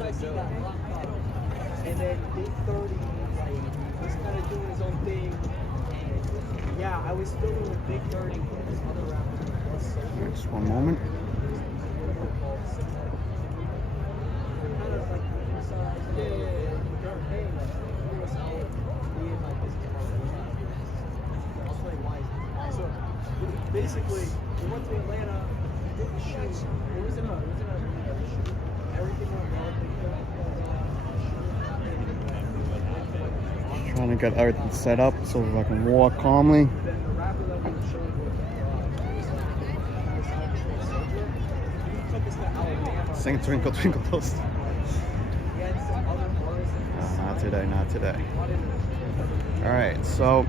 And then Big 30 was kind of doing his own thing. Yeah, I was still doing Big 30 with this other rapper. Just one moment. So basically, we went to Atlanta, did the shoot. It was in a shoot. Everything went well. Trying to get everything set up so that I can walk calmly. Sing Twinkle Twinkle Little Star. Not today, not today. Alright, so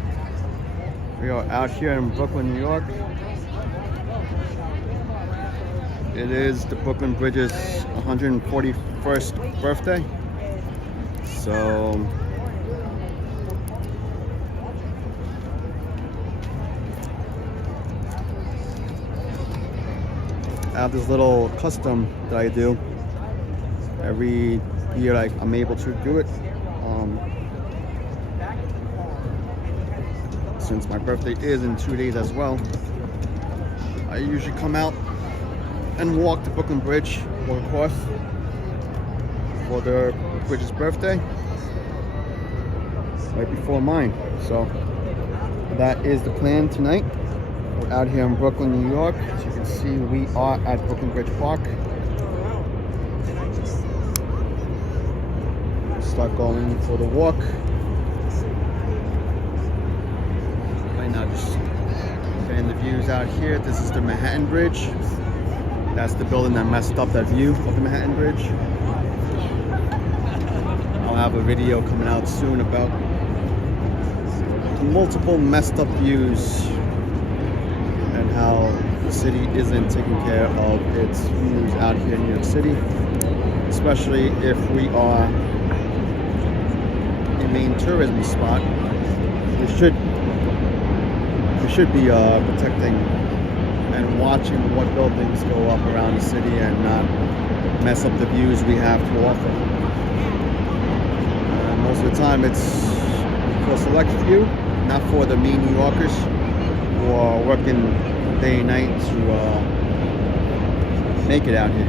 we are out here in Brooklyn, New York. It is the Brooklyn Bridge's 141st birthday. So I have this little custom that I do every year. I'm able to do it. Since my birthday is in 2 days as well, I usually come out and walk the Brooklyn Bridge, walk across for the bridge's birthday right before mine. So that is the plan tonight. We're out here in Brooklyn, New York. As you can see, we are at Brooklyn Bridge Park. Start going for the walk. Right now, just getting the views out here. This is the Manhattan Bridge. That's the building that messed up that view of the Manhattan Bridge. I'll have a video coming out soon about multiple messed up views and how the city isn't taking care of its views out here in New York City, especially if we are a main tourism spot. We should be protecting and watching what buildings go up around the city and not mess up the views we have to offer. Most of the time it's for a select few, not for the main New Yorkers who are working day and night to make it out here.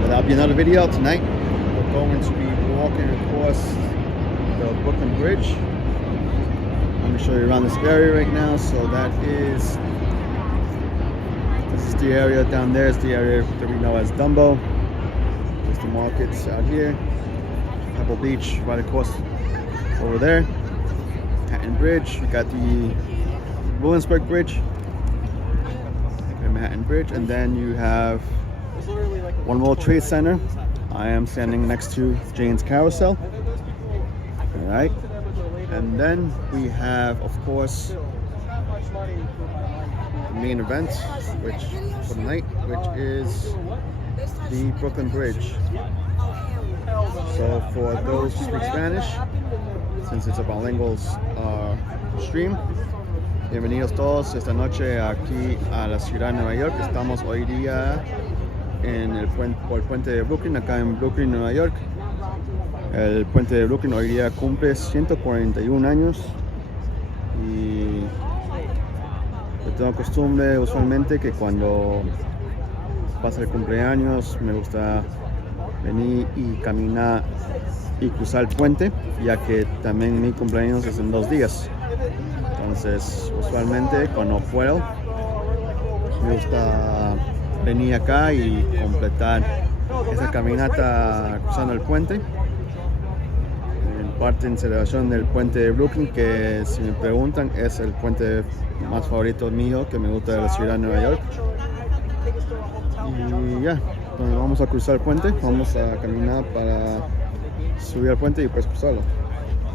But that'll be another video tonight. We're going to be walking across the Brooklyn Bridge. I'm going to show you around this area right now. So this is the area down there. Is the area that we know as Dumbo. There's the markets out here. Pebble Beach right across over there. Manhattan Bridge. We got the Williamsburg Bridge. Manhattan Bridge, and then you have One World Trade Center. I am standing next to Jane's Carousel. All right, and then we have, of course, the main event, which for the night, which is the Brooklyn Bridge. So for those who speak Spanish, since it's a bilingual stream, bienvenidos todos esta noche aquí a la ciudad de Nueva York. Estamos hoy día por el puente de Brooklyn, acá en Brooklyn, Nueva York. El puente de Brooklyn hoy día cumple 141 años y yo tengo costumbre usualmente que cuando pasa el cumpleaños me gusta venir y caminar y cruzar el puente, ya que también mi cumpleaños es en 2 días. Entonces, usualmente cuando puedo, me gusta venir acá y completar esa caminata cruzando el puente. En parte en celebración del puente de Brooklyn, que si me preguntan es el puente más favorito mío que me gusta de la ciudad de Nueva York. Y ya, entonces vamos a cruzar el puente, vamos a caminar para subir al puente y pues cruzarlo.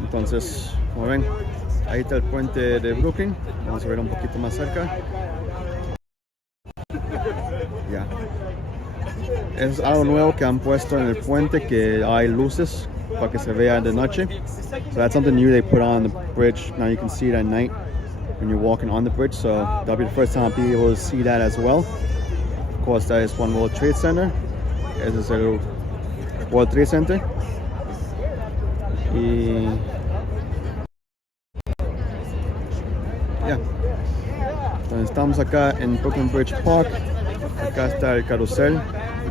Entonces, como ven, ahí está el puente de Brooklyn. Vamos a ver un poquito más cerca. Ya. Es algo nuevo que han puesto en el puente, que hay luces para que se vea de noche. So that's something new they put on the bridge. Now you can see it at night when you're walking on the bridge. So that'll be the first time I'll be able to see that as well. Of course, that is One World Trade Center. Ese es el World Trade Center. Y ya, entonces estamos acá en Brooklyn Bridge Park. Acá está el carrusel.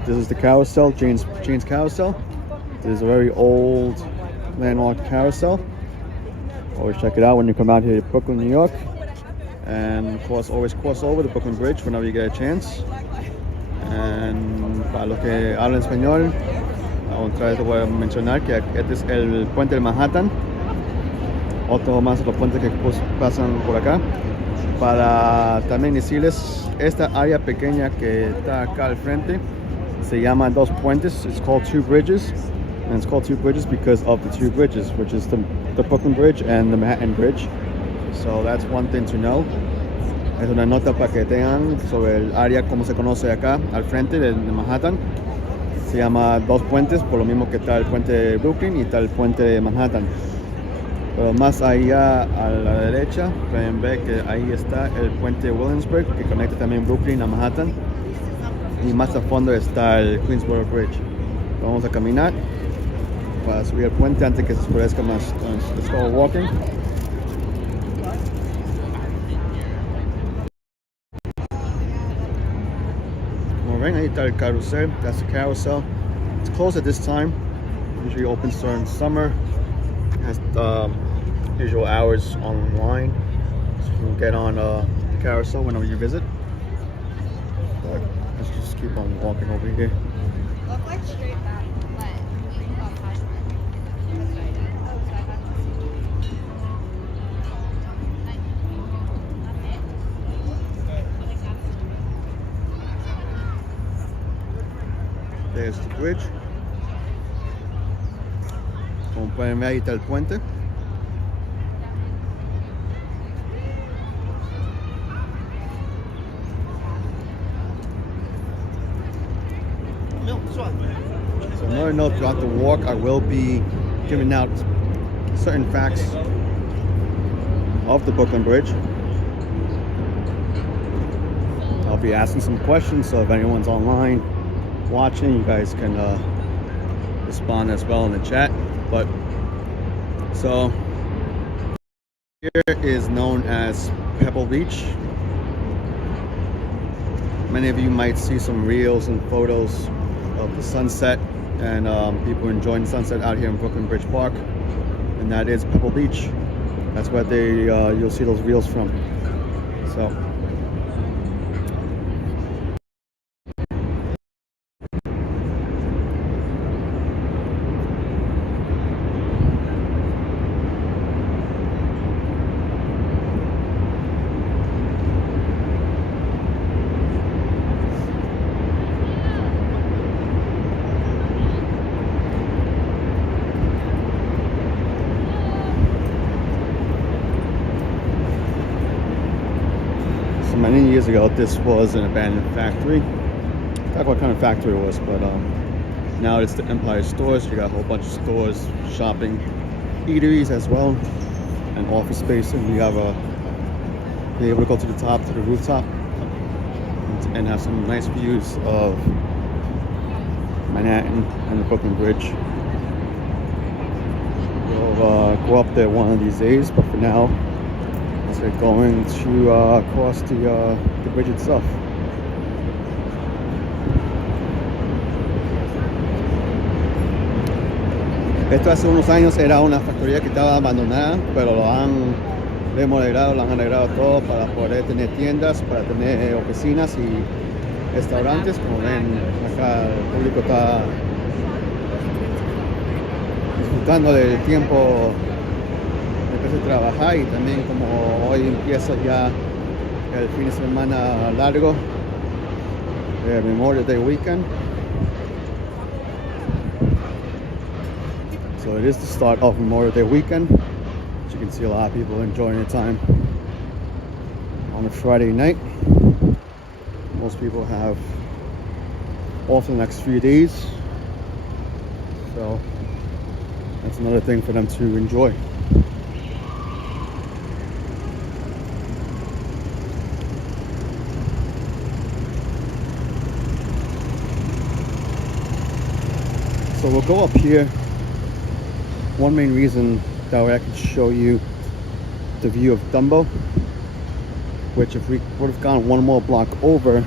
This is the carousel, Jane's carousel. This is a very old landmark carousel. Always check it out when you come out here to Brooklyn, New York. And of course, always cross over the Brooklyn Bridge whenever you get a chance. And para los que hablan español, otra vez voy a mencionar que este es el puente de Manhattan. Otro más de los puentes que pasan por acá. Para también decirles, esta área pequeña que está acá al frente se llama dos puentes. It's called two bridges. And it's called two bridges because of the two bridges, which is the Brooklyn Bridge and the Manhattan Bridge. So that's one thing to know. Es una nota para que tengan sobre el área como se conoce acá al frente de Manhattan. Se llama dos puentes, por lo mismo que está el puente de Brooklyn y está el puente de Manhattan. Pero más allá a la derecha pueden ver que ahí está el puente de Williamsburg, que conecta también Brooklyn a Manhattan. Y más a fondo está el Queensboro Bridge. Vamos a caminar para subir el puente antes que se oscurezca más. Entonces, let's go walking. Como ven, ahí está el carrusel. That's the carousel. It's closed at this time. Usually opens during summer. It has usual hours online, so you can get on the carousel whenever you visit. But let's just keep on walking over here. Look like straight back, but we can go past There's the bridge. Como pueden ver, ahí está el puente. So another note, throughout the walk I will be giving out certain facts of the Brooklyn Bridge. I'll be asking some questions, so if anyone's online watching, you guys can respond as well in the chat. But so here is known as Pebble Beach. Many of you might see some reels and photos of the sunset and people enjoying the sunset out here in Brooklyn Bridge Park, and that is Pebble Beach. That's where you'll see those reels from. So many years ago, this was an abandoned factory. I forgot what kind of factory it was, but now it's the Empire stores. You got a whole bunch of stores, shopping, eateries as well, and office space. And you have be able to go to the top, to the rooftop, and have some nice views of Manhattan and the Brooklyn Bridge. We'll go up there one of these days, but for now, we're going to cross the bridge itself. Esto hace unos años era una factoría que estaba abandonada, pero lo han remodelado, lo han arreglado todo para poder tener tiendas, para tener oficinas y restaurantes. Como ven, acá el público está disfrutando del tiempo de trabajar, y también como hoy empieza ya el fin de semana largo, el Memorial Day weekend. So it is the start of Memorial Day weekend. As you can see, a lot of people enjoying their time on a Friday night. Most people have off the next few days, so that's another thing for them to enjoy. So we'll go up here. One main reason that way I can show you the view of Dumbo, which if we would have gone one more block over,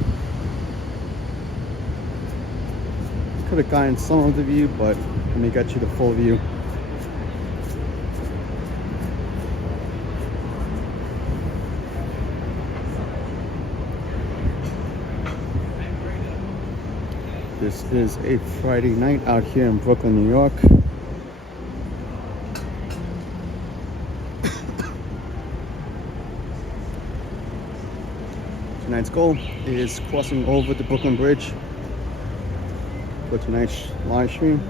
could have gotten some of the view, but let me get you the full view. This is a Friday night out here in Brooklyn, New York. Tonight's goal is crossing over the Brooklyn Bridge for tonight's live stream.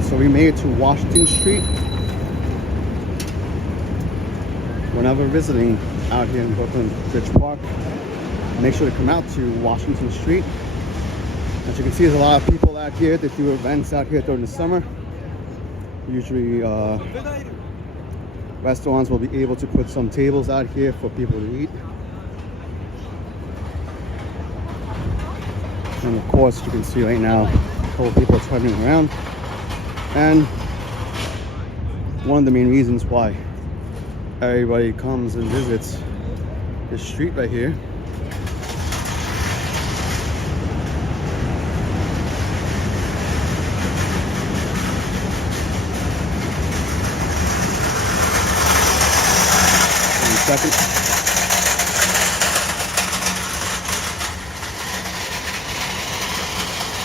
So we made it to Washington Street. Whenever visiting out here in Brooklyn Bridge Park, make sure to come out to Washington Street. As you can see, there's a lot of people out here that do events out here during the summer. Usually restaurants will be able to put some tables out here for people to eat. And of course, you can see right now a couple people are turning around. And one of the main reasons why everybody comes and visits this street right here in a second.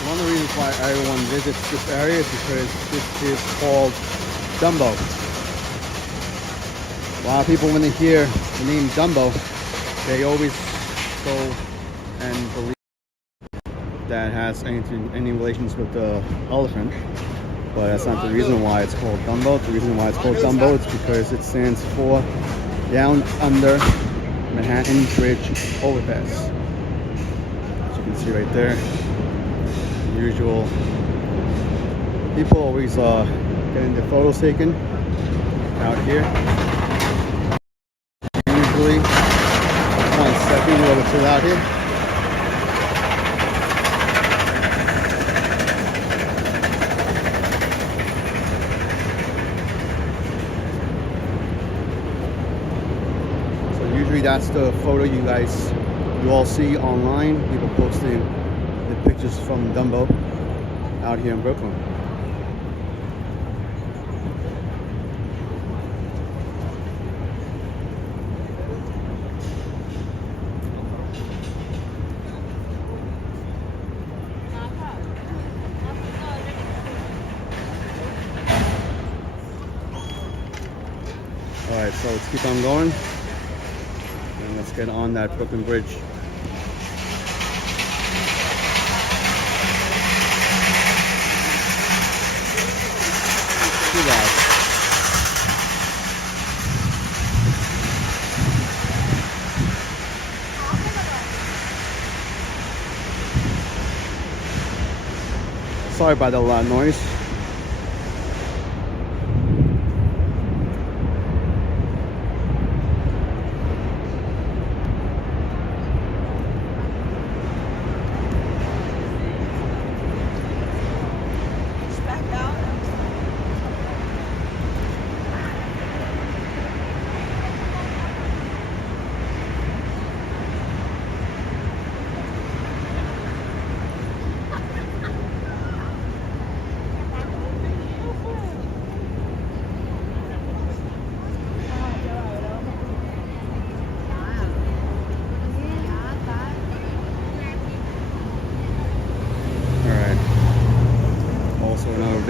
One of the reasons why everyone visits this area is because this is called Dumbo. A lot of people, when they hear the name Dumbo, they always go and believe that it has any relations with the elephant. But that's not the reason why it's called Dumbo. The reason why it's called Dumbo is because it stands for Down Under Manhattan Bridge Overpass. As you can see right there. Usual people always getting their photos taken out here. Usually, 1 second, whoever put out here. So usually that's the photo you all see online. People posting the pictures from Dumbo out here in Brooklyn. Alright, so let's keep on going and let's get on that Brooklyn Bridge. Too loud. Sorry about the loud noise.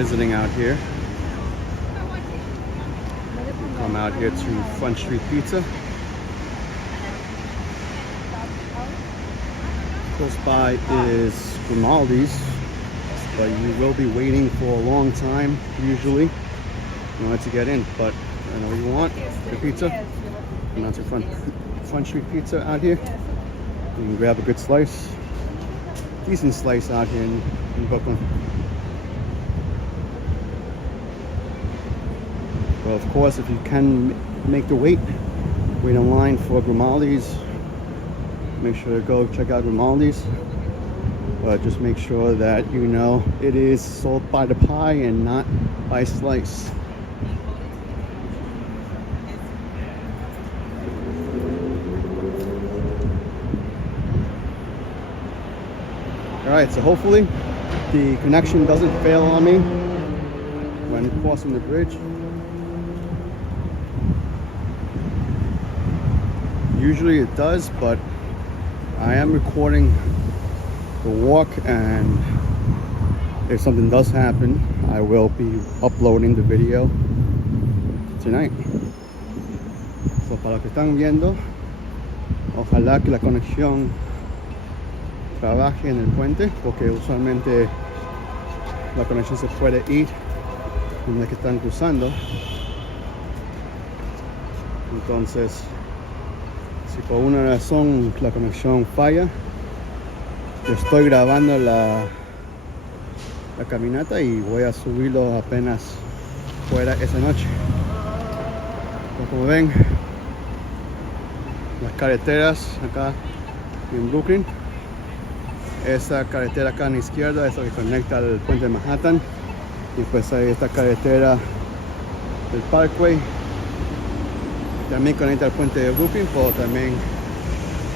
visiting out here, come out here to Front Street Pizza. Close by is Grimaldi's, but you will be waiting for a long time usually in order to get in. But I know what you want, the pizza. And that's your Front Street Pizza out here. You can grab a good slice, decent slice out here in Brooklyn. Well, of course, if you can make the wait in line for Grimaldi's, make sure to go check out Grimaldi's. But just make sure that you know it is sold by the pie and not by slice. Alright, so hopefully the connection doesn't fail on me when crossing the bridge. Usually it does, but I am recording the walk, and if something does happen, I will be uploading the video tonight. So para los que están viendo, ojalá que la conexión trabaje en el puente, porque usualmente la conexión se puede ir donde que están cruzando. Entonces, si por una razón la conexión falla, yo estoy grabando la caminata y voy a subirlo apenas fuera esa noche. Como ven, las carreteras acá en Brooklyn. Esa carretera acá a la izquierda es la que conecta al puente de Manhattan, y pues hay esta carretera del Parkway, también conecta al puente de Brooklyn, pero también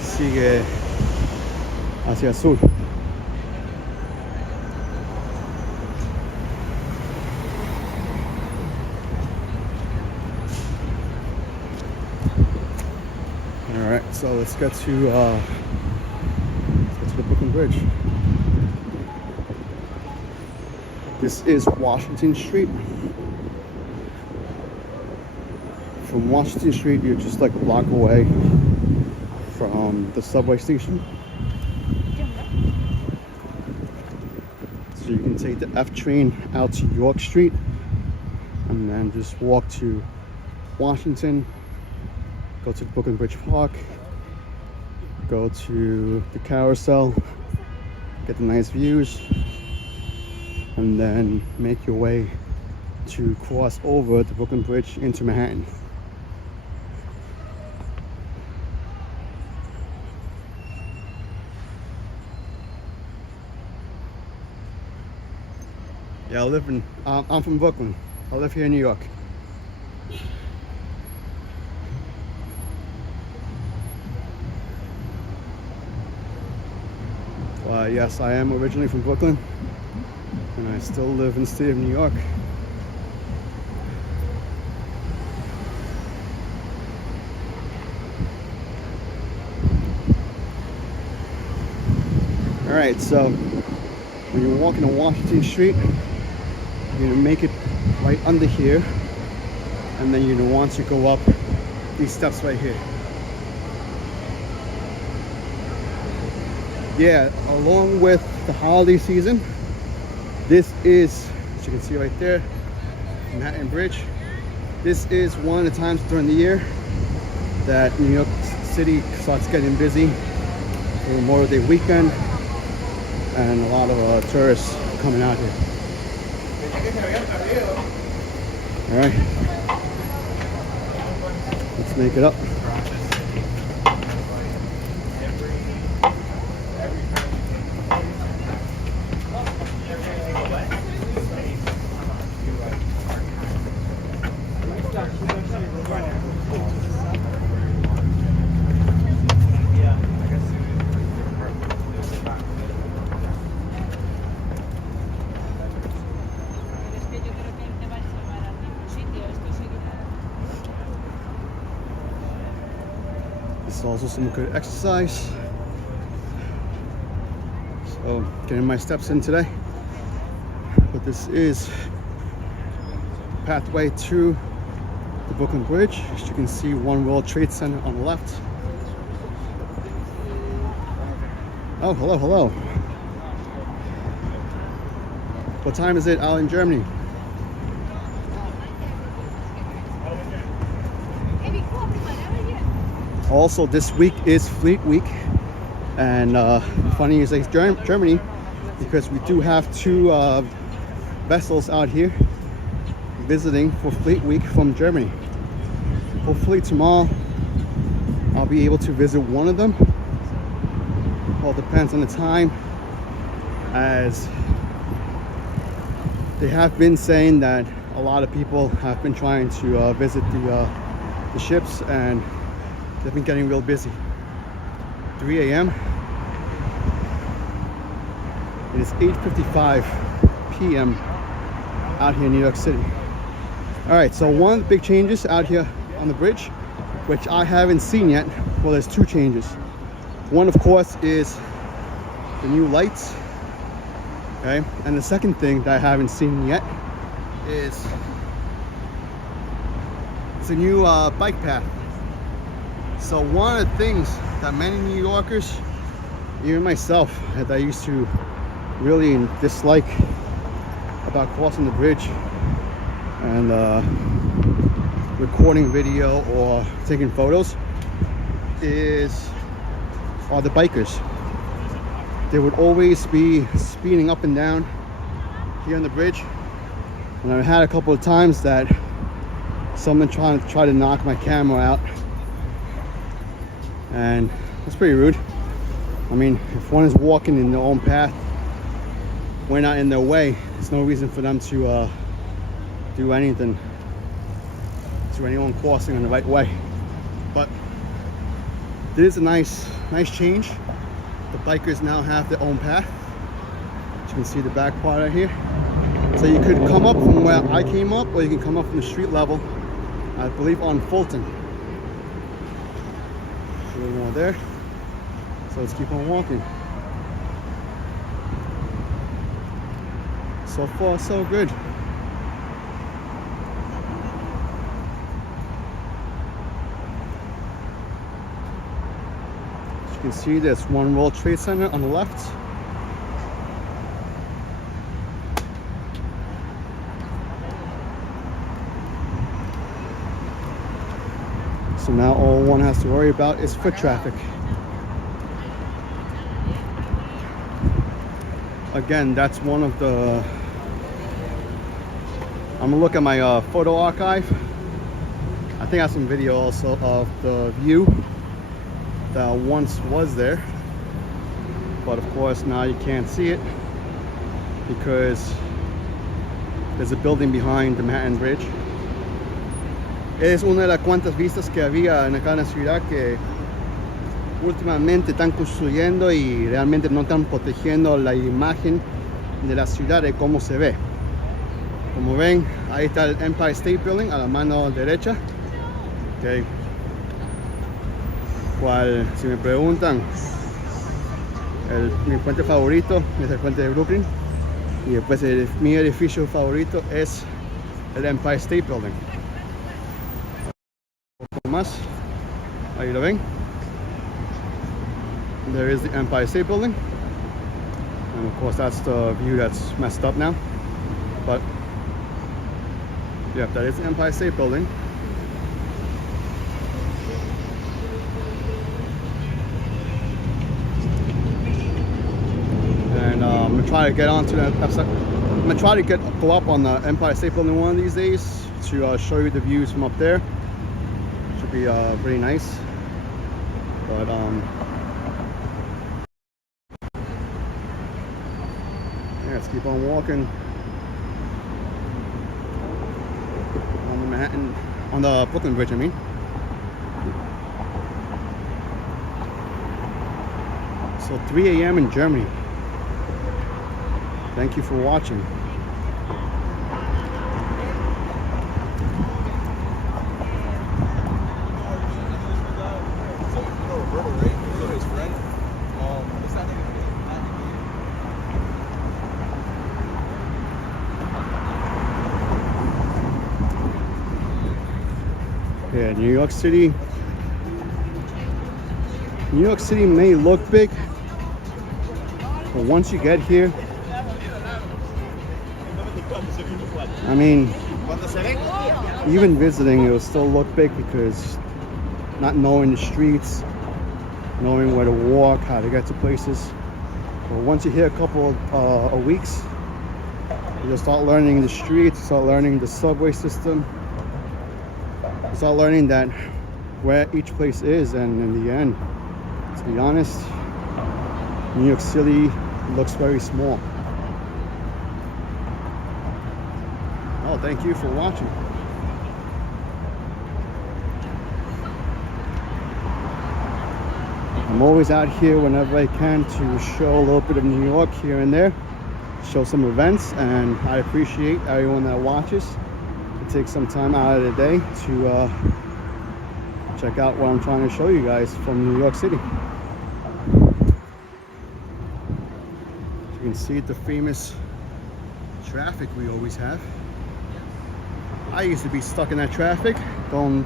sigue hacia el sur. All right, so let's get to the Brooklyn Bridge. This is Washington Street. From Washington Street, you're just like a block away from the subway station. So you can take the F train out to York Street and then just walk to Washington, go to the Brooklyn Bridge Park, go to the carousel, get the nice views, and then make your way to cross over the Brooklyn Bridge into Manhattan. Yeah, I'm from Brooklyn. I live here in New York. Yes, I am originally from Brooklyn, and I still live in the state of New York. Alright, so when you're walking on Washington Street, you're gonna make it right under here, and then you're gonna want to go up these steps right here. Yeah, along with the holiday season, this is, as you can see right there, Manhattan Bridge. This is one of the times during the year that New York City starts getting busy for Memorial Day weekend, and a lot of tourists coming out here. All right, let's make it up. This is also some good exercise. So getting my steps in today. But this is pathway to the Brooklyn Bridge. As you can see, One World Trade Center on the left. Oh, hello, hello. What time is it out in Germany? Also, this week is Fleet Week, and funny you say Germany, because we do have two vessels out here visiting for Fleet Week from Germany. Hopefully tomorrow I'll be able to visit one of them. All depends on the time, as they have been saying that a lot of people have been trying to visit the ships, and they've been getting real busy. 3 a.m. It is 8:55 p.m. out here in New York City. All right, so one of the big changes out here on the bridge, which I haven't seen yet, well, there's two changes. One, of course, is the new lights, okay? And the second thing that I haven't seen yet is it's a new bike path. So one of the things that many New Yorkers, even myself, that I used to really dislike about crossing the bridge and recording video or taking photos are the bikers. They would always be speeding up and down here on the bridge, and I've had a couple of times that someone tried to knock my camera out, and that's pretty rude. I mean, if one is walking in their own path, we're not in their way. There's no reason for them to do anything to anyone crossing in the right way. But it is a nice change. The bikers now have their own path. As you can see the back part right here. So you could come up from where I came up, or you can come up from the street level, I believe on Fulton. A little more there. So let's keep on walking. So far, so good. As you can see, there's One World Trade Center on the left. So now all one has to worry about is foot traffic. Again, that's one of the... I'm gonna look at my photo archive. I think I have some video also of the view that once was there, but of course now you can't see it because there's a building behind the Manhattan Bridge. Es una de las cuantas vistas que había acá en la ciudad que últimamente están construyendo y realmente no están protegiendo la imagen de la ciudad de cómo se ve. Como ven, ahí está el Empire State Building a la mano derecha. Okay. Cual, si me preguntan, mi puente favorito es el puente de Brooklyn, y después mi edificio favorito es el Empire State Building. Un poco más, ahí lo ven. There is the Empire State Building, and of course that's the view that's messed up now, but yeah, that is the Empire State Building. And I'm gonna try to get onto that. I'm gonna try to go up on the Empire State Building one of these days to show you the views from up there. Should be pretty nice. But yeah, let's keep on walking on the Manhattan, on the Brooklyn Bridge, I mean. So 3 a.m. in Germany. Thank you for watching. Yeah, New York City. New York City may look big, but once you get here, I mean, even visiting, it will still look big because not knowing the streets, knowing where to walk, how to get to places. But once you're here a couple of weeks, you'll start learning the streets, start learning the subway system, start learning that where each place is, and in the end, to be honest, New York City looks very small. Oh, thank you for watching. I'm always out here whenever I can to show a little bit of New York here and there, show some events, and I appreciate everyone that watches to take some time out of the day to check out what I'm trying to show you guys from New York City. You can see the famous traffic we always have. I used to be stuck in that traffic. Don't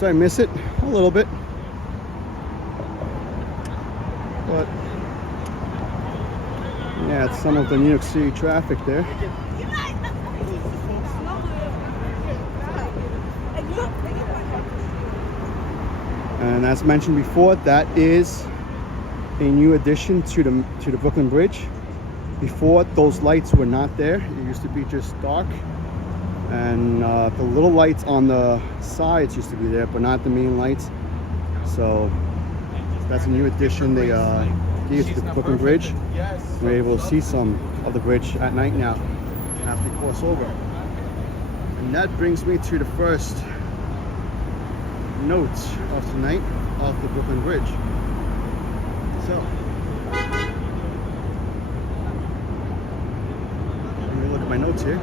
I miss it? A little bit. But yeah, it's some of the New York City traffic there. And as mentioned before, that is a new addition to the Brooklyn Bridge. Before, those lights were not there. It used to be just dark, and the little lights on the sides used to be there, but not the main lights. So that's a new addition they gave to the Brooklyn Bridge. We're able to see some of the bridge at night now after they cross over. And that brings me to the first note of tonight of the Brooklyn Bridge. So let me look at my notes here.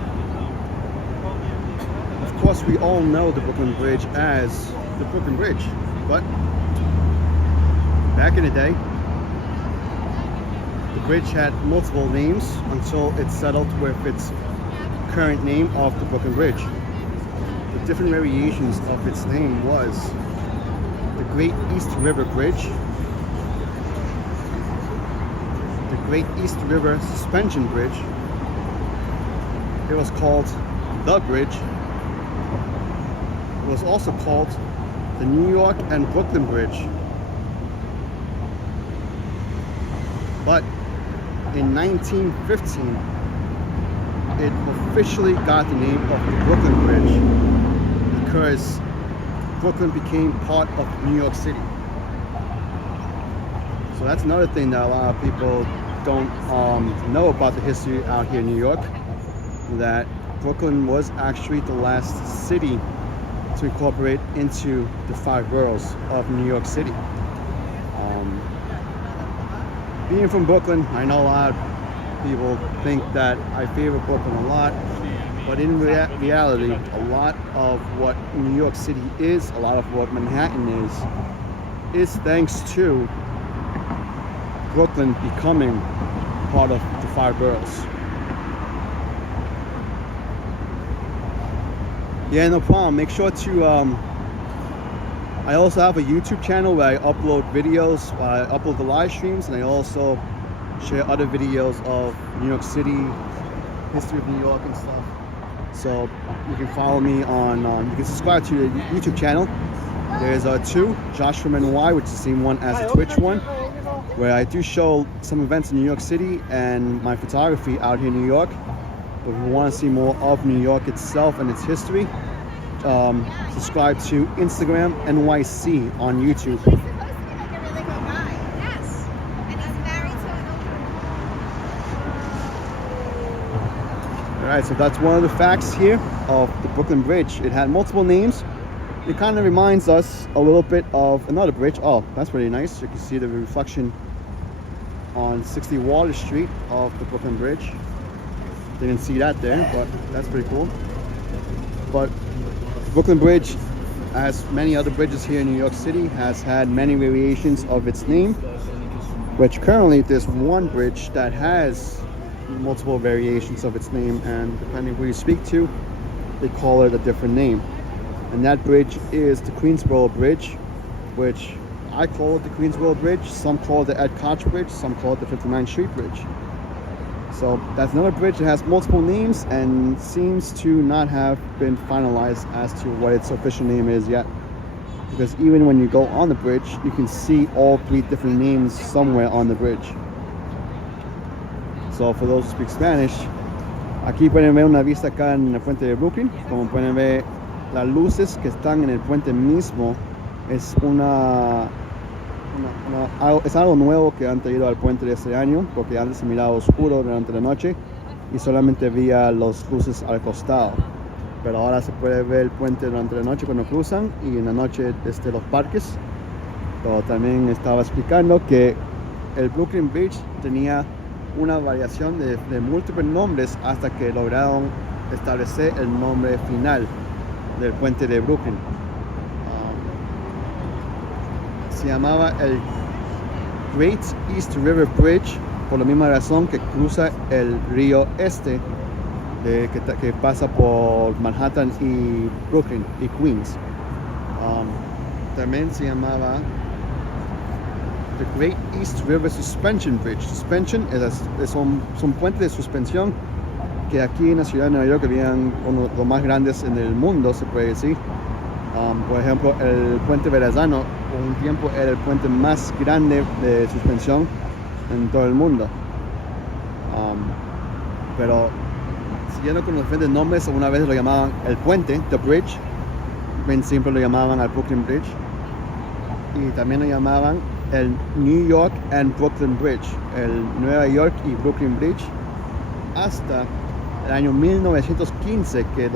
Of course, we all know the Brooklyn Bridge as the Brooklyn Bridge, but back in the day, the bridge had multiple names until it settled with its current name of the Brooklyn Bridge. The different variations of its name was the Great East River Bridge, the Great East River Suspension Bridge. It was called the Bridge. It was also called the New York and Brooklyn Bridge. But in 1915, it officially got the name of the Brooklyn Bridge because Brooklyn became part of New York City. So that's another thing that a lot of people don't know about the history out here in New York, that Brooklyn was actually the last city to incorporate into the 5 boroughs of New York City. Being from Brooklyn, I know a lot of people think that I favor Brooklyn a lot, but in reality, a lot of what New York City is, a lot of what Manhattan is thanks to Brooklyn becoming part of the 5 boroughs. Yeah, no problem. Make sure to I also have a YouTube channel where I upload videos, I upload the live streams, and I also share other videos of New York City, history of New York and stuff. So you can follow me on, you can subscribe to the YouTube channel. There's 2, Joshua NY, which is the same one as the Twitch one, where I do show some events in New York City and my photography out here in New York. But if you want to see more of New York itself and its history, subscribe to Instagram NYC on YouTube. He's supposed to be like a really good guy. Yes. And he's married to an Alright, so that's one of the facts here of the Brooklyn Bridge. It had multiple names. It kind of reminds us a little bit of another bridge. Oh, that's really nice. You can see the reflection on 60 Water Street of the Brooklyn Bridge. Didn't see that there, but that's pretty cool. But Brooklyn Bridge, as many other bridges here in New York City, has had many variations of its name, which currently there's one bridge that has multiple variations of its name, and depending who you speak to, they call it a different name. and that bridge is the Queensboro Bridge, which I call it the Queensboro Bridge. Some call it the Ed Koch Bridge, some call it the 59th Street Bridge. So that's another bridge that has multiple names and seems to not have been finalized as to what its official name is yet. Because even when you go on the bridge, you can see all 3 different names somewhere on the bridge. So for those who speak Spanish, aquí pueden ver una vista acá en el puente de Brooklyn. Como pueden ver, las luces que están en el puente mismo es es algo nuevo que han traído al puente de este año, porque antes se miraba oscuro durante la noche y solamente veía las luces al costado. Pero ahora se puede ver el puente durante la noche cuando cruzan y en la noche desde los parques. Pero también estaba explicando que el Brooklyn Bridge tenía una variación de múltiples nombres hasta que lograron establecer el nombre final del puente de Brooklyn. Se llamaba el Great East River Bridge por la misma razón que cruza el río Este que pasa por Manhattan y Brooklyn y Queens. También se llamaba the Great East River Suspension Bridge. Suspension es un puente de suspensión que aquí en la ciudad de Nueva York habían uno de los más grandes en el mundo, se puede decir. Por ejemplo, el puente Verrazano un tiempo era el puente más grande de suspensión en todo el mundo. Pero siguiendo con los diferentes nombres, una vez lo llamaban el puente, the bridge, siempre lo llamaban al Brooklyn Bridge, y también lo llamaban el New York and Brooklyn Bridge, el Nueva York y Brooklyn Bridge, hasta el año 1915 que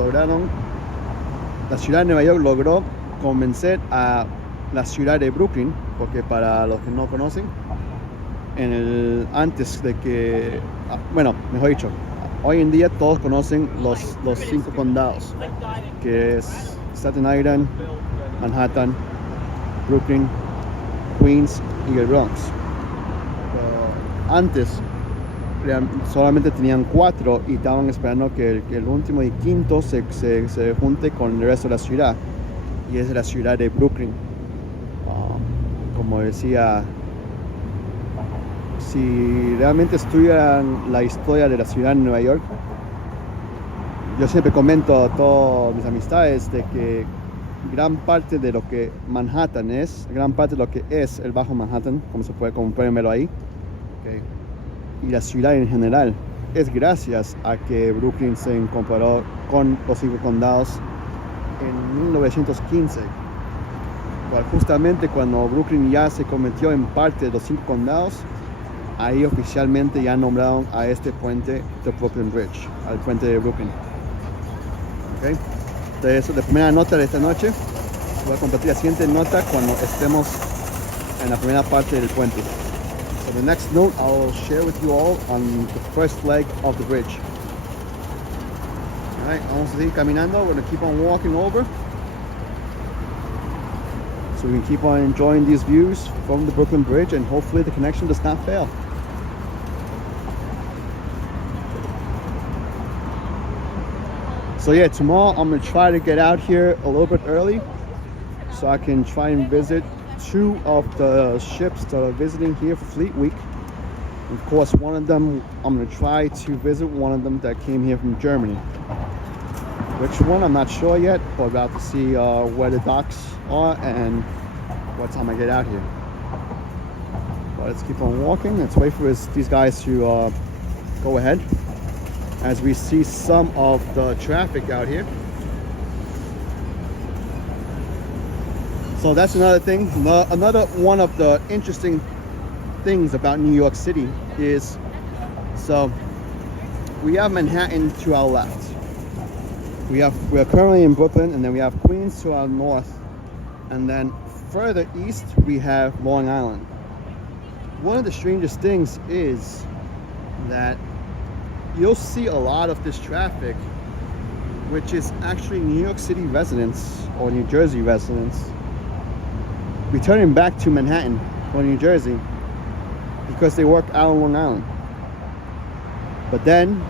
la ciudad de Nueva York logró convencer a la ciudad de Brooklyn, porque para los que no conocen, antes de que, mejor dicho, hoy en día todos conocen los 5 condados, que es Staten Island, Manhattan, Brooklyn, Queens y el Bronx. Pero antes solamente tenían 4 y estaban esperando que el último y quinto se junte con el resto de la ciudad, y es la ciudad de Brooklyn. Como decía, si realmente estudian la historia de la ciudad de Nueva York, yo siempre comento a todas mis amistades de que gran parte de lo que Manhattan es, gran parte de lo que es el Bajo Manhattan, como pueden verlo ahí, okay, y la ciudad en general, es gracias a que Brooklyn se incorporó con los 5 condados en 1915. Justamente cuando Brooklyn ya se convirtió en parte de los 5 condados, ahí oficialmente ya nombraron a este puente the Brooklyn Bridge, al puente de Brooklyn. Okay. Entonces, la primera nota de esta noche, voy a compartir la siguiente nota cuando estemos en la primera parte del puente. So the next note I'll share with you all on the first leg of the bridge. Alright, vamos a seguir caminando. We're going to keep on walking over, so we can keep on enjoying these views from the Brooklyn Bridge, and hopefully the connection does not fail. So yeah, tomorrow I'm going to try to get out here a little bit early so I can try and visit 2 of the ships that are visiting here for Fleet Week. Of course, one of them, I'm going to try to visit one of them that came here from Germany. Which one, I'm not sure yet, but about to see where the docks are and what time I get out here. But let's keep on walking. Let's wait for these guys to go ahead as we see some of the traffic out here. So that's another thing. Another one of the interesting things about New York City is, so we have Manhattan to our left. We are currently in Brooklyn, and then we have Queens to our north, and then further east we have Long Island. One of the strangest things is that you'll see a lot of this traffic, which is actually New York City residents or New Jersey residents returning back to Manhattan or New Jersey because they work out on Long Island. But then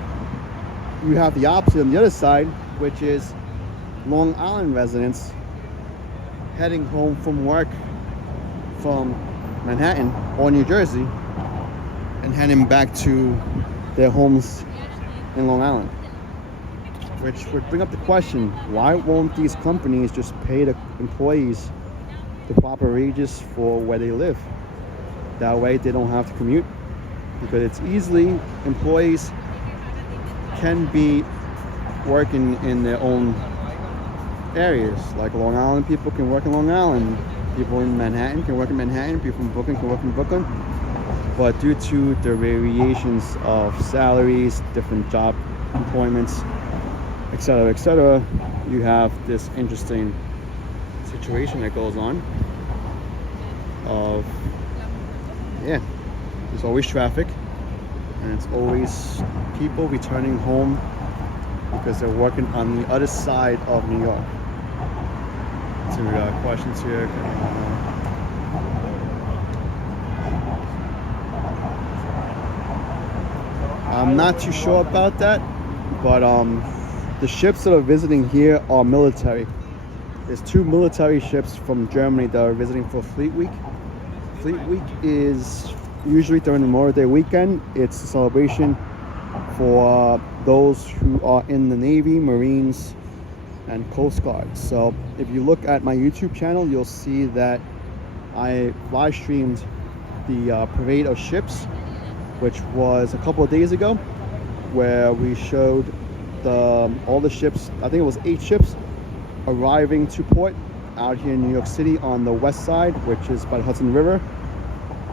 you have the opposite on the other side, which is Long Island residents heading home from work from Manhattan or New Jersey and heading back to their homes in Long Island. Which would bring up the question, why won't these companies just pay the employees the proper wages for where they live? That way they don't have to commute, because it's easily, employees can be working in their own areas. Like Long Island people can work in Long Island, people in Manhattan can work in Manhattan, people in Brooklyn can work in Brooklyn. But due to the variations of salaries, different job employments, etc., you have this interesting situation that goes on of, yeah, there's always traffic, and it's always people returning home because they're working on the other side of New York. To questions here. I'm not too sure about that, but the ships that are visiting here are military. There's 2 military ships from Germany that are visiting for Fleet Week. Fleet Week is usually during the Memorial Day weekend. It's a celebration for those who are in the Navy, Marines, and Coast Guard. So if you look at my YouTube channel, you'll see that I live streamed the parade of ships, which was a couple of days ago, where we showed all the ships. I think it was 8 ships arriving to port out here in New York City on the west side, which is by the Hudson River.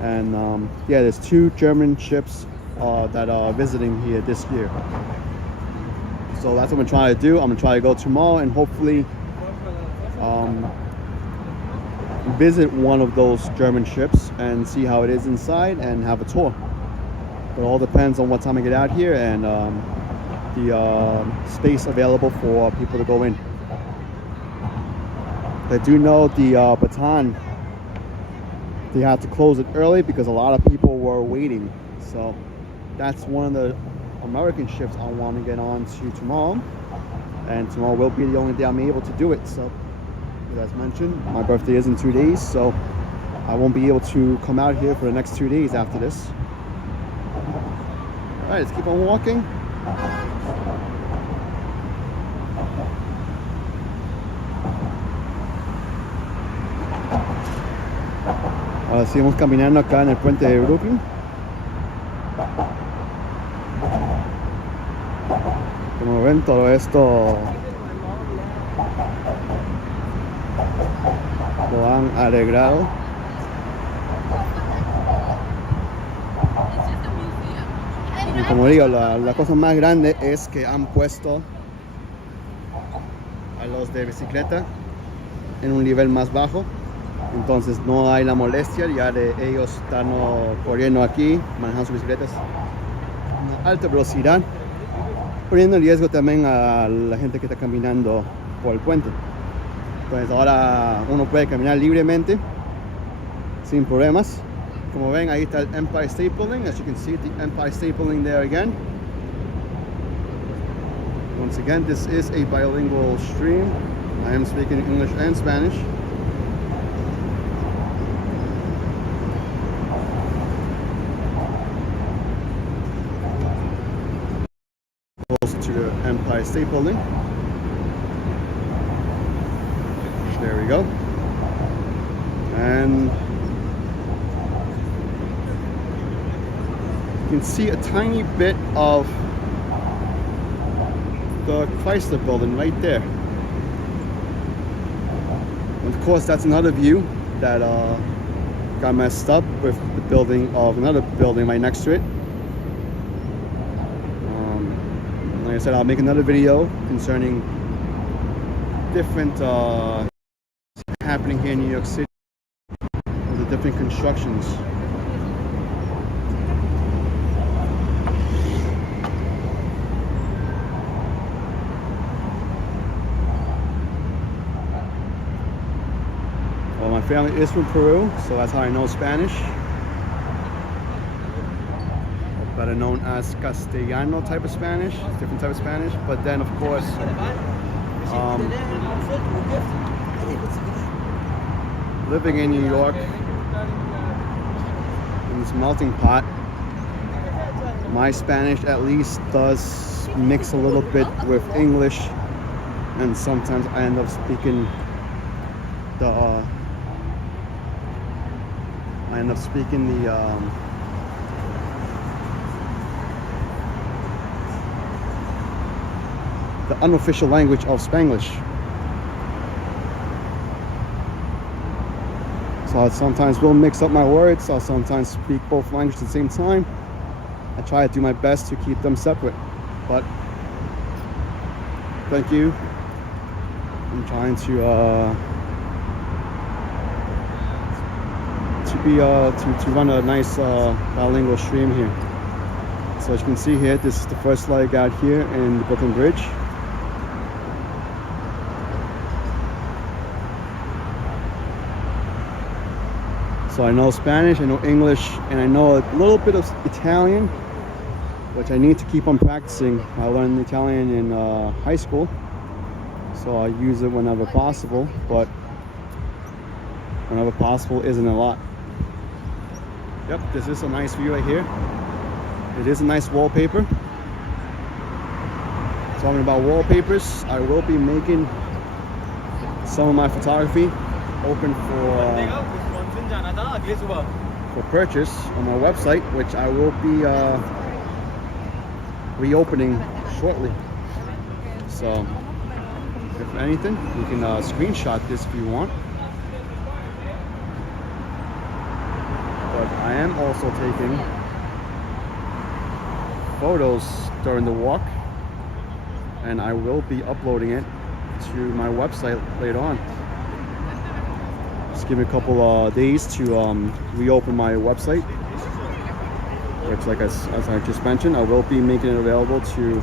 And yeah, there's 2 German ships that are visiting here this year. So that's what I'm trying to do. I'm gonna try to go tomorrow and hopefully visit one of those German ships and see how it is inside and have a tour. But it all depends on what time I get out here and the space available for people to go in. I do know the Baton, they had to close it early because a lot of people were waiting. So that's one of the American ships I want to get on to tomorrow, and tomorrow will be the only day I'm able to do it. So as mentioned, my birthday is in 2 days, so I won't be able to come out here for the next 2 days after this. All right, let's keep on walking. Ahora seguimos caminando acá en el puente de Brooklyn. Como ven, todo esto lo han arreglado. Y como digo, la cosa más grande es que han puesto a los de bicicleta en un nivel más bajo. Entonces no hay la molestia ya de ellos estar corriendo aquí, manejando sus bicicletas a alta velocidad, poniendo en riesgo también a la gente que está caminando por el puente. Entonces ahora uno puede caminar libremente, sin problemas. Como ven, ahí está el Empire State Building. As you can see, the Empire State Building there again. Once again, this is a bilingual stream. I am speaking English and Spanish. Close to the Empire State Building. There we go. And you can see a tiny bit of the Chrysler building right there. And of course, that's another view that got messed up with the building of another building right next to it. Like I said, I'll make another video concerning different happening here in New York City with the different constructions. Well, my family is from Peru, so that's how I know Spanish. Better known as Castellano type of Spanish, different type of Spanish. But then, of course, Living in New York, in this melting pot, my Spanish at least does mix a little bit with English, and sometimes I end up speaking the unofficial language of Spanglish. So I sometimes will mix up my words. I'll sometimes speak both languages at the same time. I try to do my best to keep them separate. But thank you. I'm trying to run a nice bilingual stream here. So as you can see here, this is the first leg out here in the Brooklyn Bridge. So I know Spanish, I know English, and I know a little bit of Italian, which I need to keep on practicing. I learned Italian in high school, so I use it whenever possible, but whenever possible isn't a lot. Yep, this is a nice view right here. It is a nice wallpaper. Talking about wallpapers, I will be making some of my photography open for purchase on my website, which I will be reopening shortly. So if anything, you can screenshot this if you want. But I am also taking photos during the walk, and I will be uploading it to my website later on. Just give me a couple days to reopen my website, which, like as I just mentioned, I will be making it available to.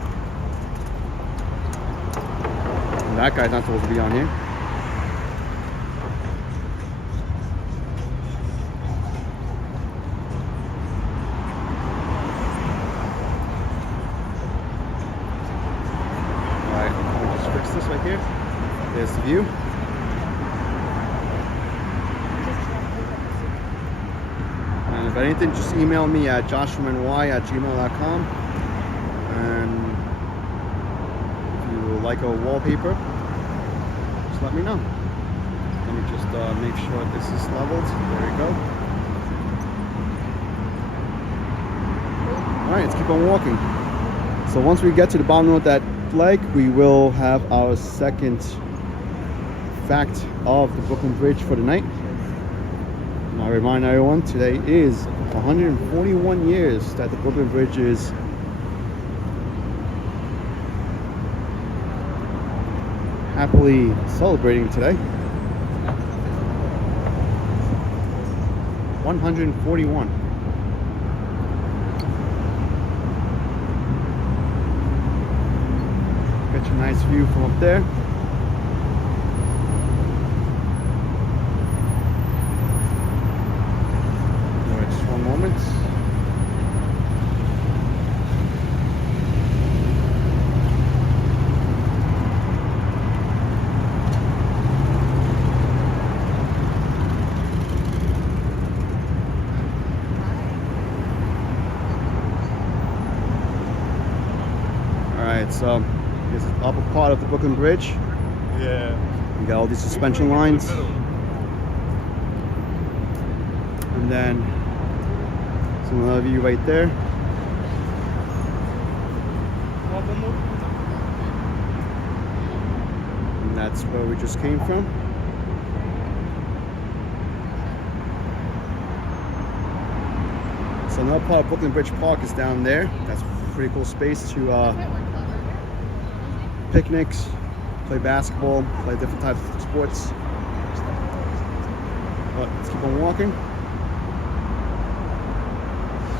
That guy's not supposed to be on here. Alright, I'll just fix this right here. There's the view. And if anything, just email me at joshuany@gmail.com. And if you like a wallpaper, just let me know. Let me just make sure this is leveled. There we go. Alright, let's keep on walking. So once we get to the bottom of that leg, we will have our second fact of the Brooklyn Bridge for the night. And I remind everyone, today is 141 years that the Brooklyn Bridge is happily celebrating today. 141. Get a nice view from up there. Alright, just one moment. Alright, so this is the upper part of the Brooklyn Bridge. Yeah. You got all these suspension lines. And then some another view right there. And that's where we just came from. So another part of Brooklyn Bridge Park is down there. That's a pretty cool space to picnics, play basketball, play different types of sports. But let's keep on walking.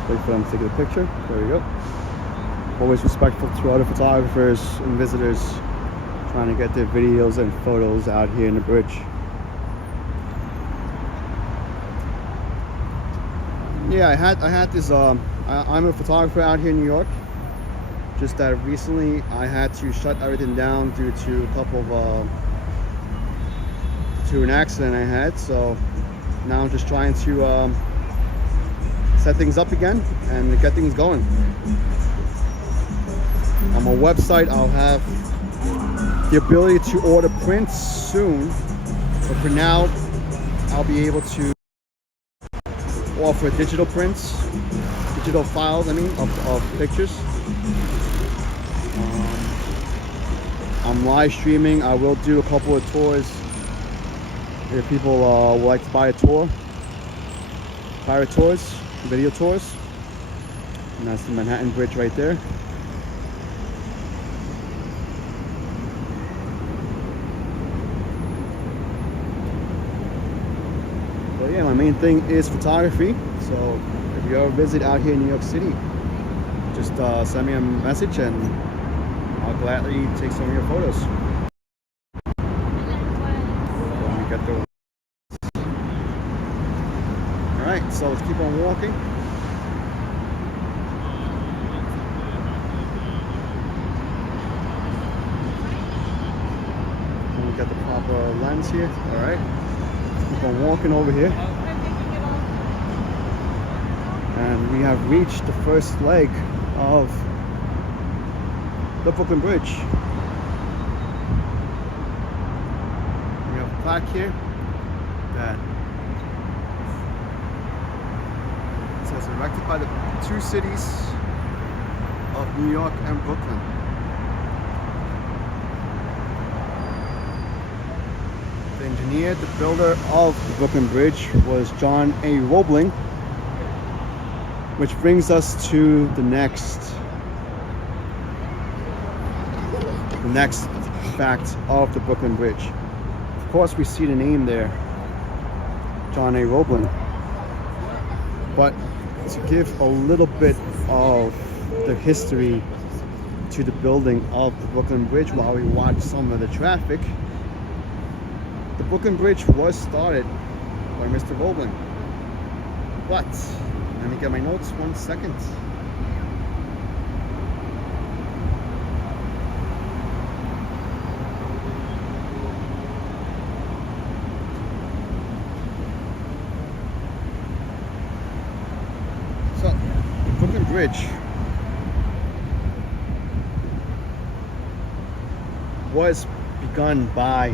Wait for them to take the picture. There we go. Always respectful to other photographers and visitors trying to get their videos and photos out here in the bridge. Yeah, I had this. I'm a photographer out here in New York. Just that recently I had to shut everything down due to a couple of to an accident I had. So now I'm just trying to set things up again and get things going. On my website, I'll have the ability to order prints soon, but for now, I'll be able to offer digital prints, digital files, of pictures. I'm live streaming. I will do a couple of tours if people would like to buy a tour. Pirate tours, video tours. And that's the Manhattan Bridge right there. So yeah, my main thing is photography. So if you ever visit out here in New York City, just send me a message and I'll gladly take some of your photos. Let me get the... Alright, so let's keep on walking. Let me get the proper lens here. Alright. Keep on walking over here. And we have reached the first leg of the Brooklyn Bridge. We have a plaque here that says erected by the two cities of New York and Brooklyn. The engineer, the builder of the Brooklyn Bridge was John A. Roebling, which brings us to the next fact of the Brooklyn Bridge. Of course, we see the name there, John A. Roebling. But to give a little bit of the history to the building of the Brooklyn Bridge while we watch some of the traffic, the Brooklyn Bridge was started by Mr. Roebling. But let me get my notes 1 second. So, the Brooklyn Bridge was begun by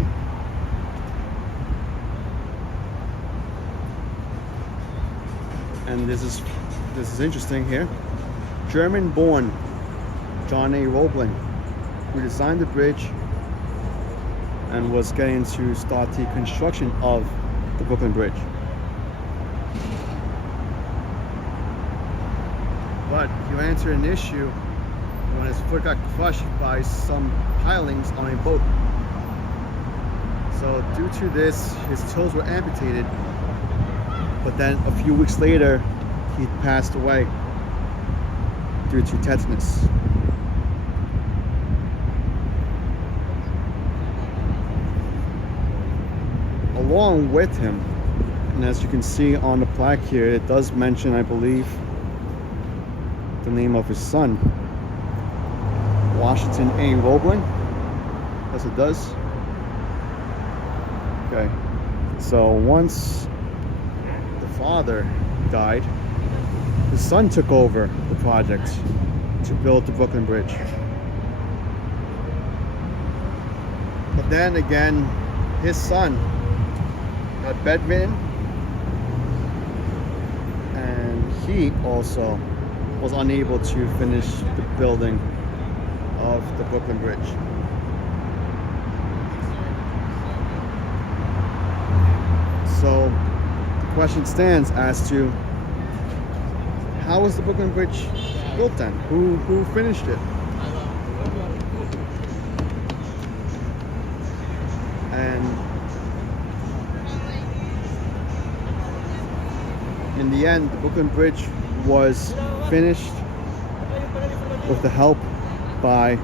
and this is interesting here. German-born John A. Roebling, who designed the bridge and was getting to start the construction of the Brooklyn Bridge. But he ran into an issue when his foot got crushed by some pilings on a boat. So due to this, his toes were amputated. But then a few weeks later, he passed away due to tetanus. Along with him, and as you can see on the plaque here, it does mention, I believe, the name of his son, Washington A. Roebling. Yes, it does. Okay, so once father died, his son took over the project to build the Brooklyn Bridge. But then again, his son got bedridden, and he also was unable to finish the building of the Brooklyn Bridge. So question stands as to how was the Brooklyn Bridge built then? Who finished it? And in the end, the Brooklyn Bridge was finished with the help by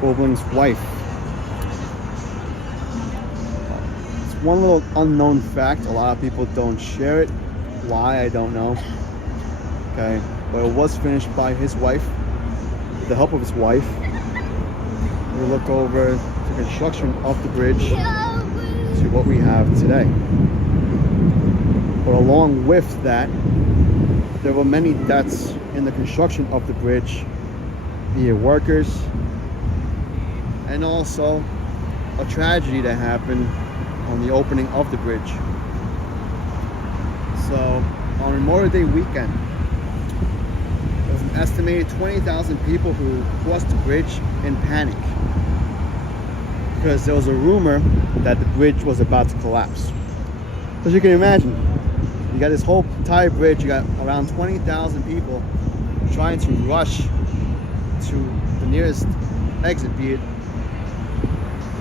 Roebling's wife. One little unknown fact, a lot of people don't share it. Why, I don't know. Okay, but it was finished by his wife, with the help of his wife. We look over the construction of the bridge to what we have today. But along with that, there were many deaths in the construction of the bridge, via workers, and also a tragedy that happened on the opening of the bridge. So on Memorial Day weekend, there was an estimated 20,000 people who crossed the bridge in panic because there was a rumor that the bridge was about to collapse. As you can imagine, you got this whole entire bridge, you got around 20,000 people trying to rush to the nearest exit, be it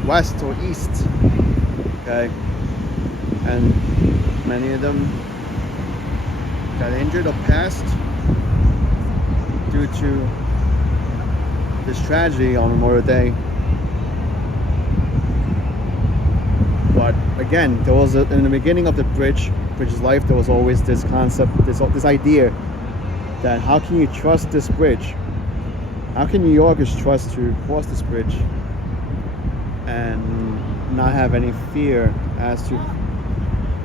west or east, okay? And many of them got injured or passed due to this tragedy on Memorial Day. But again, there was in the beginning of the bridge's life, there was always this concept, this idea that how can you trust this bridge? How can New Yorkers trust to cross this bridge and not have any fear as to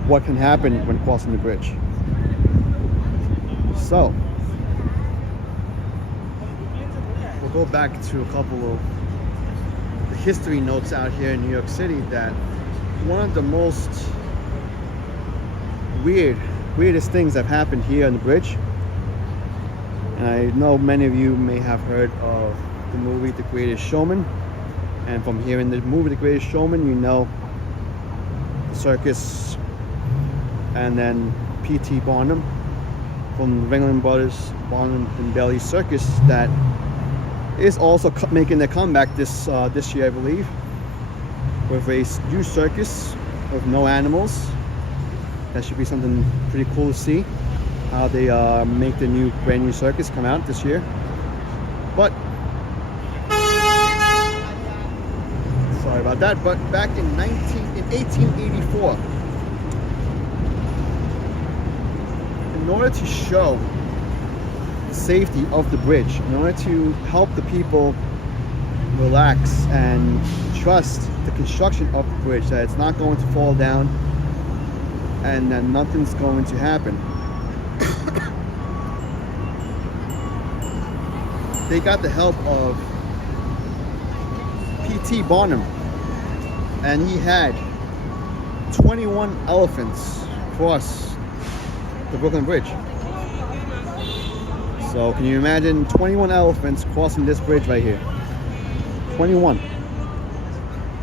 what can happen when crossing the bridge? So we'll go back to a couple of the history notes out here in New York City, that one of the most weirdest things that happened here on the bridge, and I know many of you may have heard of the movie The Greatest Showman, and from hearing the movie The Greatest Showman, you know the circus, and then P.T. Barnum from Ringling Brothers Barnum and Bailey Circus, that is also making their comeback this year, I believe, with a new circus with no animals. That should be something pretty cool to see, how they make the brand new circus come out this year. But sorry about that. But back in 1884, in order to show the safety of the bridge, in order to help the people relax and trust the construction of the bridge, that it's not going to fall down and that nothing's going to happen, they got the help of P.T. Barnum, and he had 21 elephants cross the Brooklyn Bridge. So can you imagine 21 elephants crossing this bridge right here? 21.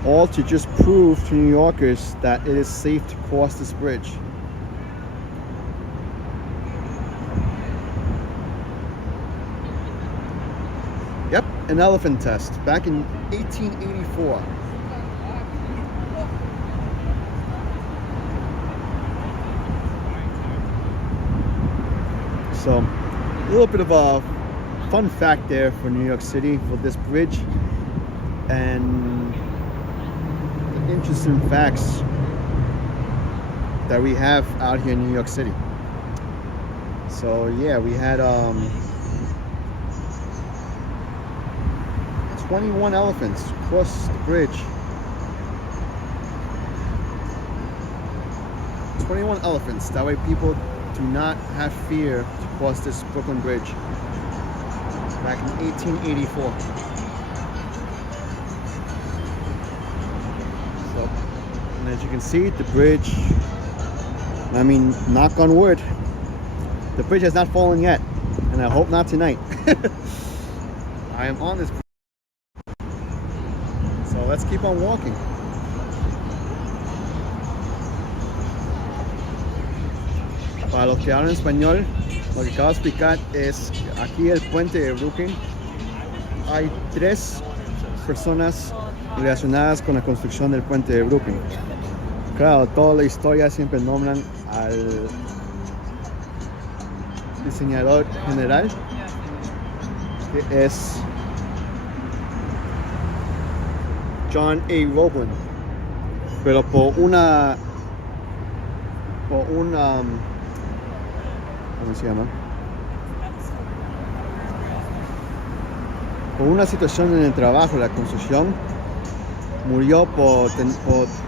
All to just prove to New Yorkers that it is safe to cross this bridge. Yep, an elephant test back in 1884. So a little bit of a fun fact there for New York City for this bridge, and interesting facts that we have out here in New York City. So yeah, we had 21 elephants cross the bridge. 21 elephants. That way people do not have fear to cross this Brooklyn Bridge back in 1884. So, and as you can see, the bridge, I mean, knock on wood, the bridge has not fallen yet, and I hope not tonight. I am on this bridge. So let's keep on walking. Para los que hablan español, lo que acabo de explicar es que aquí el puente de Brooklyn hay 3 personas relacionadas con la construcción del puente de Brooklyn. Claro, toda la historia siempre nombran al diseñador general, que es John A. Roblin, pero por un ¿cómo se llama? por una situación en el trabajo, la construcción, murió por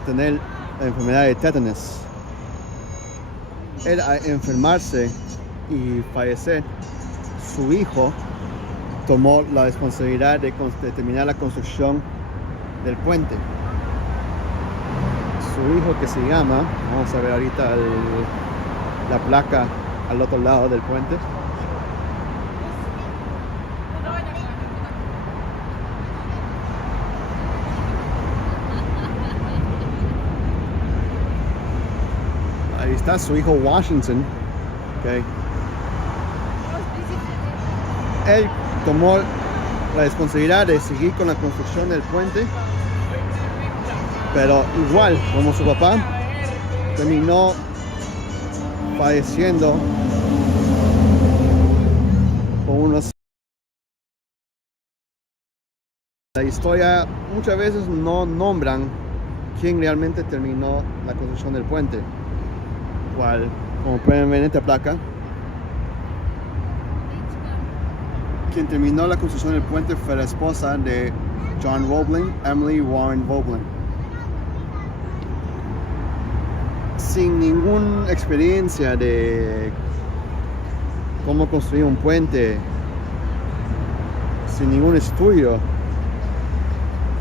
tener la enfermedad de tétanos. Él, al enfermarse y fallecer, su hijo tomó la responsabilidad de terminar la construcción del puente. Su hijo, que se llama, vamos a ver ahorita la placa al otro lado del puente. Ahí está su hijo Washington. Okay. Él tomó la responsabilidad de seguir con la construcción del puente, pero igual como su papá terminó falleciendo por unos... La historia muchas veces no nombran quién realmente terminó la construcción del puente, cual, como pueden ver en esta placa, quien terminó la construcción del puente fue la esposa de John Roebling, Emily Warren Roebling. Sin ninguna experiencia de cómo construir un puente, sin ningún estudio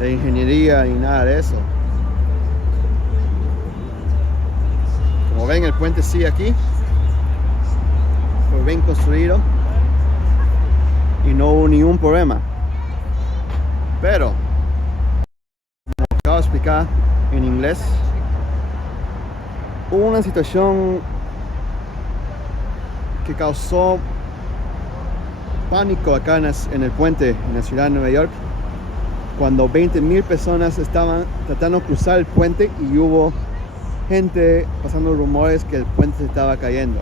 de ingeniería ni nada de eso. Como ven, el puente sigue aquí, fue bien construido y no hubo ningún problema. Pero, como acabo de explicar en inglés, hubo una situación que causó pánico acá en el puente en la ciudad de Nueva York, cuando 20,000 personas estaban tratando de cruzar el puente y hubo gente pasando rumores que el puente se estaba cayendo.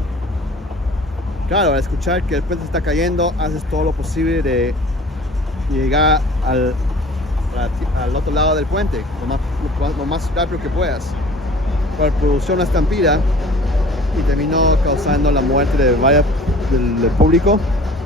Claro, al escuchar que el puente se está cayendo, haces todo lo posible de llegar al otro lado del puente lo más rápido que puedas. Pero produjo una estampida y terminó causando la muerte de varios del público